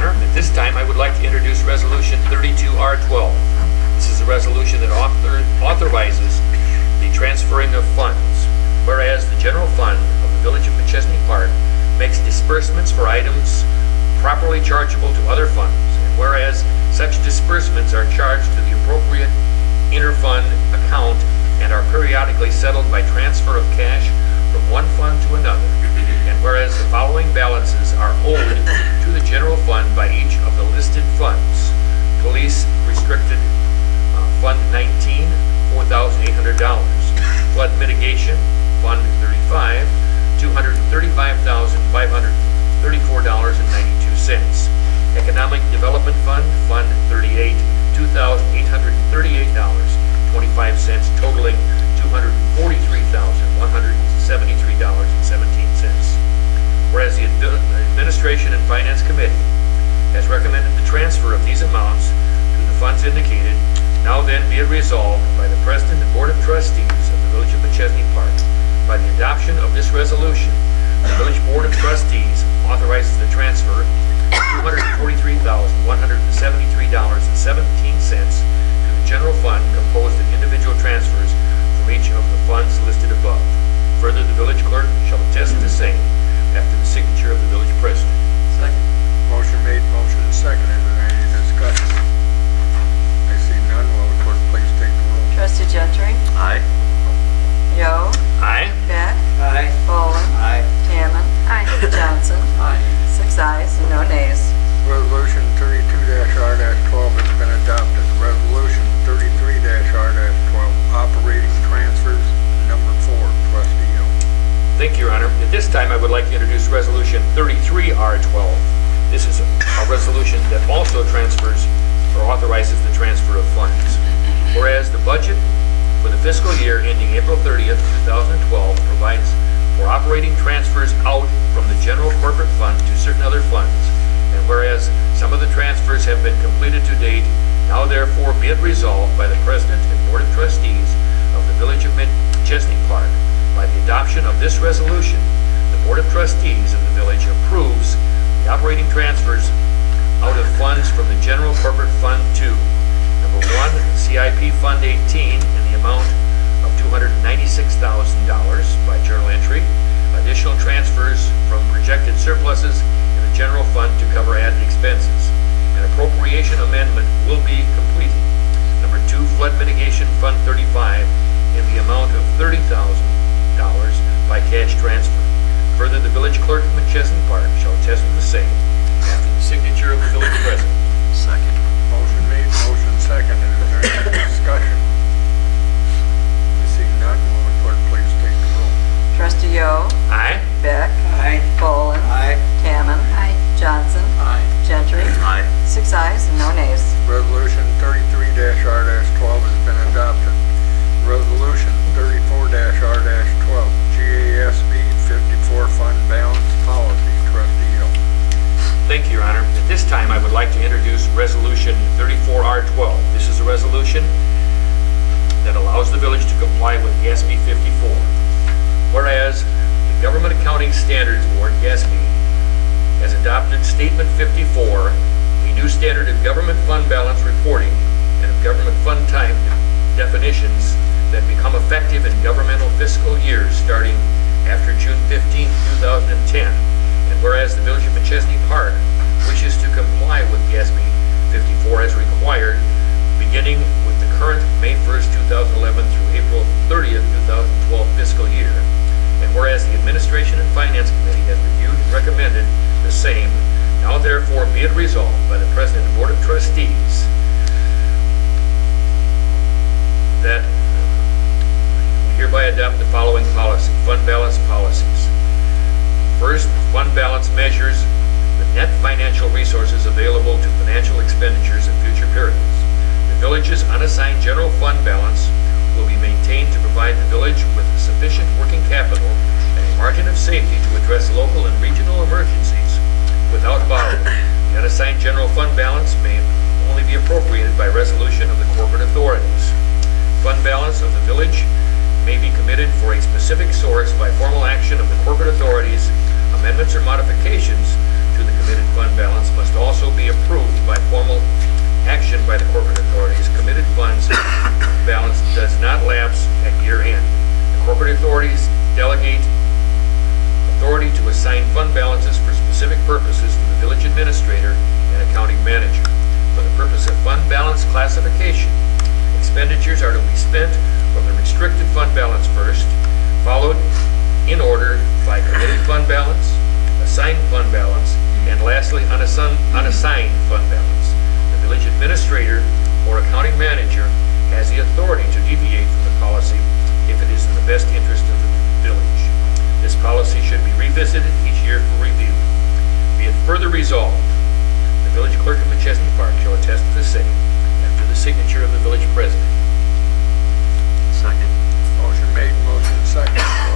Honor. At this time, I would like to introduce Resolution 32R12. This is a resolution that authorizes the transferring of funds. Whereas the general fund of the Village of McChesney Park makes disbursements for items properly chargeable to other funds, and whereas such disbursements are charged to the appropriate interfund account and are periodically settled by transfer of cash from one fund to another, and whereas the following balances are owed to the general fund by each of the listed funds: Police Restricted Fund 19, $4,800. Flood Mitigation Fund 35, $235,534.92. Economic Development Fund, Fund 38, $2,838.25, totaling $243,173.17. Whereas the Administration and Finance Committee has recommended the transfer of these amounts to the funds indicated, now then be it resolved by the President and Board of Trustees of the Village of McChesney Park, by the adoption of this resolution, the Village Board of Trustees authorizes the transfer of $243,173.17 to the general fund composed of individual transfers from each of the funds listed above. Further, the village clerk shall attest to the same after the signature of the village president. Second. Motion made, motion seconded. Is there any discussion? I see none. Will the clerk please take the roll? Trustee Gentry? Aye. Yo. Aye. Beck? Aye. Boland? Aye. Hammond? Aye. Johnson? Aye. 6 ayes and no nays. Resolution 32-R-12 has been adopted. Resolution 33-R-12, operating transfers, number 4. Trustee Hill. Thank you, Your Honor. At this time, I would like to introduce Resolution 33R12. This is a resolution that also transfers or authorizes the transfer of funds. Whereas the budget for the fiscal year ending April 30th, 2012 provides for operating transfers out from the general corporate fund to certain other funds, and whereas some of the transfers have been completed to date, now therefore be it resolved by the President and Board of Trustees of the Village of McChesney Park, by the adoption of this resolution, the Board of Trustees of the village approves the operating transfers out of funds from the general corporate fund to: number 1, CIP Fund 18 in the amount of $296,000 by journal entry. Additional transfers from projected surpluses in the general fund to cover added expenses. An appropriation amendment will be completed. Number 2, Flood Mitigation Fund 35 in the amount of $30,000 by cash transfer. Further, the village clerk of McChesney Park shall attest to the same after the signature of the village president. Second. Motion made, motion seconded. Is there any discussion? I see none. Will the clerk please take the roll? Trustee Yo. Aye. Beck? Aye. Boland? Aye. Hammond? Aye. Johnson? Aye. Gentry? Aye. 6 ayes and no nays. Resolution 33-R-12 has been adopted. Resolution 34-R-12, GASB 54 Fund Balance Policy. Trustee Hill. Thank you, Your Honor. At this time, I would like to introduce Resolution 34R12. This is a resolution that allows the village to comply with GASB 54. Whereas the Government Accounting Standards Board, GASB, has adopted Statement 54, a new standard of government fund balance reporting and of government fund time definitions that become effective in governmental fiscal years starting after June 15, 2010. And whereas the Village of McChesney Park wishes to comply with GASB 54 as required, beginning with the current May 1st, 2011 through April 30th, 2012 fiscal year. And whereas the Administration and Finance Committee has reviewed and recommended the same, now therefore be it resolved by the President and Board of Trustees that we hereby adopt the following policy: fund balance policies. First, fund balance measures the net financial resources available to financial expenditures in future periods. The village's unassigned general fund balance will be maintained to provide the village with sufficient working capital and a margin of safety to address local and regional emergencies without borrowing. The unassigned general fund balance may only be appropriated by resolution of the corporate authorities. Fund balance of the village may be committed for a specific source by formal action of the corporate authorities. Amendments or modifications to to the committed fund balance must also be approved by formal action by the corporate authorities. Committed funds balance does not lapse at year end. The corporate authorities delegate authority to assign fund balances for specific purposes to the village administrator and accounting manager. For the purpose of fund balance classification, expenditures are to be spent from the restricted fund balance first, followed in order by committed fund balance, assigned fund balance, and lastly, unassigned fund balance. The village administrator or accounting manager has the authority to deviate from the policy if it is in the best interest of the village. This policy should be revisited each year for review. Be it further resolved, the village clerk of McChesney Park shall attest to the same after the signature of the village president. Second. Motion made, motion second.